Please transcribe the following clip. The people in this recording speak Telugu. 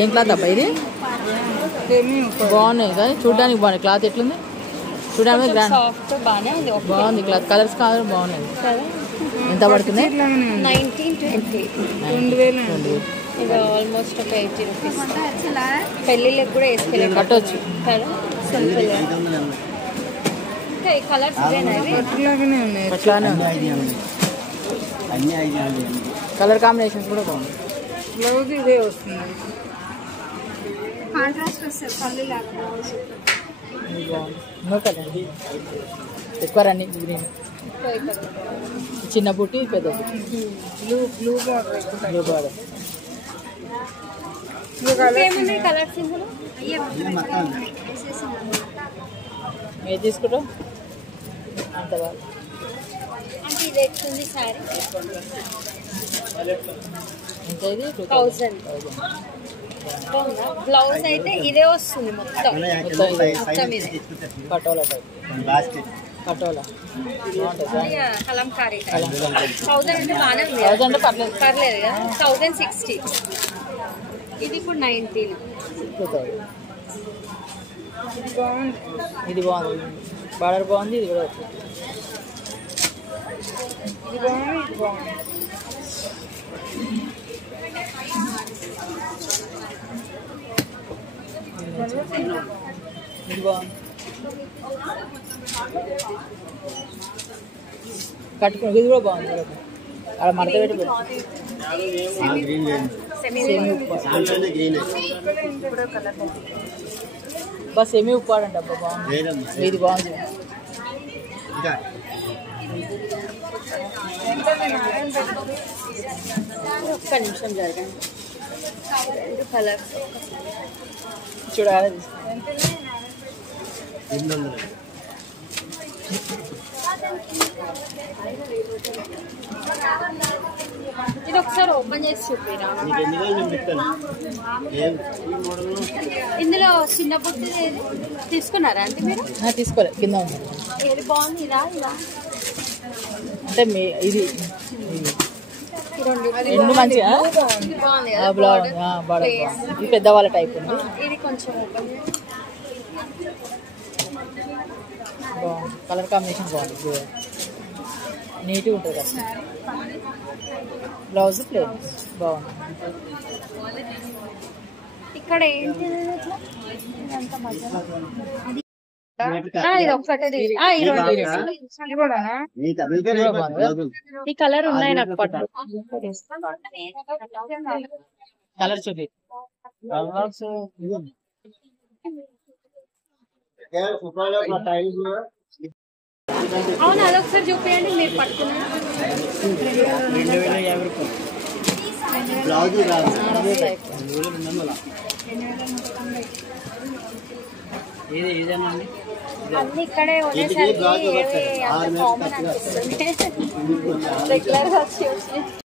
ఏం క్లాత్ అబ్బా ఇది? బాగున్నాయి కానీ చూడడానికి బాగున్నాయి. క్లాత్ ఎట్లుంది చూడడానికి? గ్రాండ్ బాగుంది క్లాత్. కలర్స్ కావాలి బాగున్నాయి. ఎంత పడుతుంది? 1920 ఇది ఆల్మోస్ట్ ఒక 80 రూపీస్. పెళ్ళిళ్ళకి కూడా వేసుకెళ్ళి కట్టవచ్చు కదా. సింపుల్ కలర్స్ అట్లానే కలర్ కాంబినేషన్స్ కూడా బాగుంది. బ్లౌజ్ ఇదే వస్తుంది. బాగుంది. ఎక్కువ రన్నింగ్ గ్రీన్, చిన్న బుట్టి పెద్ద బ్లూ బార్డర్. కలర్స్ మీరు తీసుకుంటాం అంత బాగా. అంటే ఇది ఎట్లుంది సారీ? ఎంత ఇది? 1000. బ్లౌజ్ అయితే ఇదే వస్తుంది మొత్తం ఇదే. పటోలా టైప్ పటోలా కలంకారీ 1000 అంటే బాగానే ఉంది. 1000 పర్లేదు పర్లేదు కదా. 1060. ఇది ఇప్పుడు 19. 2000. ఇది బాగుంది. బార్డర్ బాగుంది. ఇది కూడా ఇది బాగుంది. ఇది బాగుంది. ఇది బాగుంది. కట్టుకుని ఇది కూడా బాగుంది. అక్కడ మడత పెట్టి బస్ సెమీ ఉప్పాడంట. అబ్బా బాగుంది. ఇది బాగుంది. ఒక్క నిమిషం జరగండి. కలర్స్ చూడాలి. ఇది ఒకసారి ఓపెన్ చేసి చూపిరా. ఇందులో చిన్న బుద్ధి తీసుకున్నారా అంటే మీరు? తీసుకోలేదు. కింద ఉంది. ఏది బాగుంది? ఇదా ఇదా? అంటే ఇది రెండు మంచిగా బాగుంది. ఇది పెద్దవాళ్ళ టైప్ ఉంది. ఇది కొంచెం ఓపెన్ బాగుంది. కలర్ కాంబినేషన్ బాగుంది. నీట్గా ఉంటుంది కదా. బ్లౌజ్ ప్లేన్ బాగుంది. ఇక్కడ ఏంటి? ఇది ఒక్కటే. ఈ కలర్ ఉన్నాయి నాకు పట్టు. కలర్ చూపి. అవును అదొకసారి చూపించండి. మీరు పట్టుకున్నారు 2050 రూపాయలు. అన్ని ఇక్కడే ఉండేసరికి రెగ్యులర్ గా వచ్చి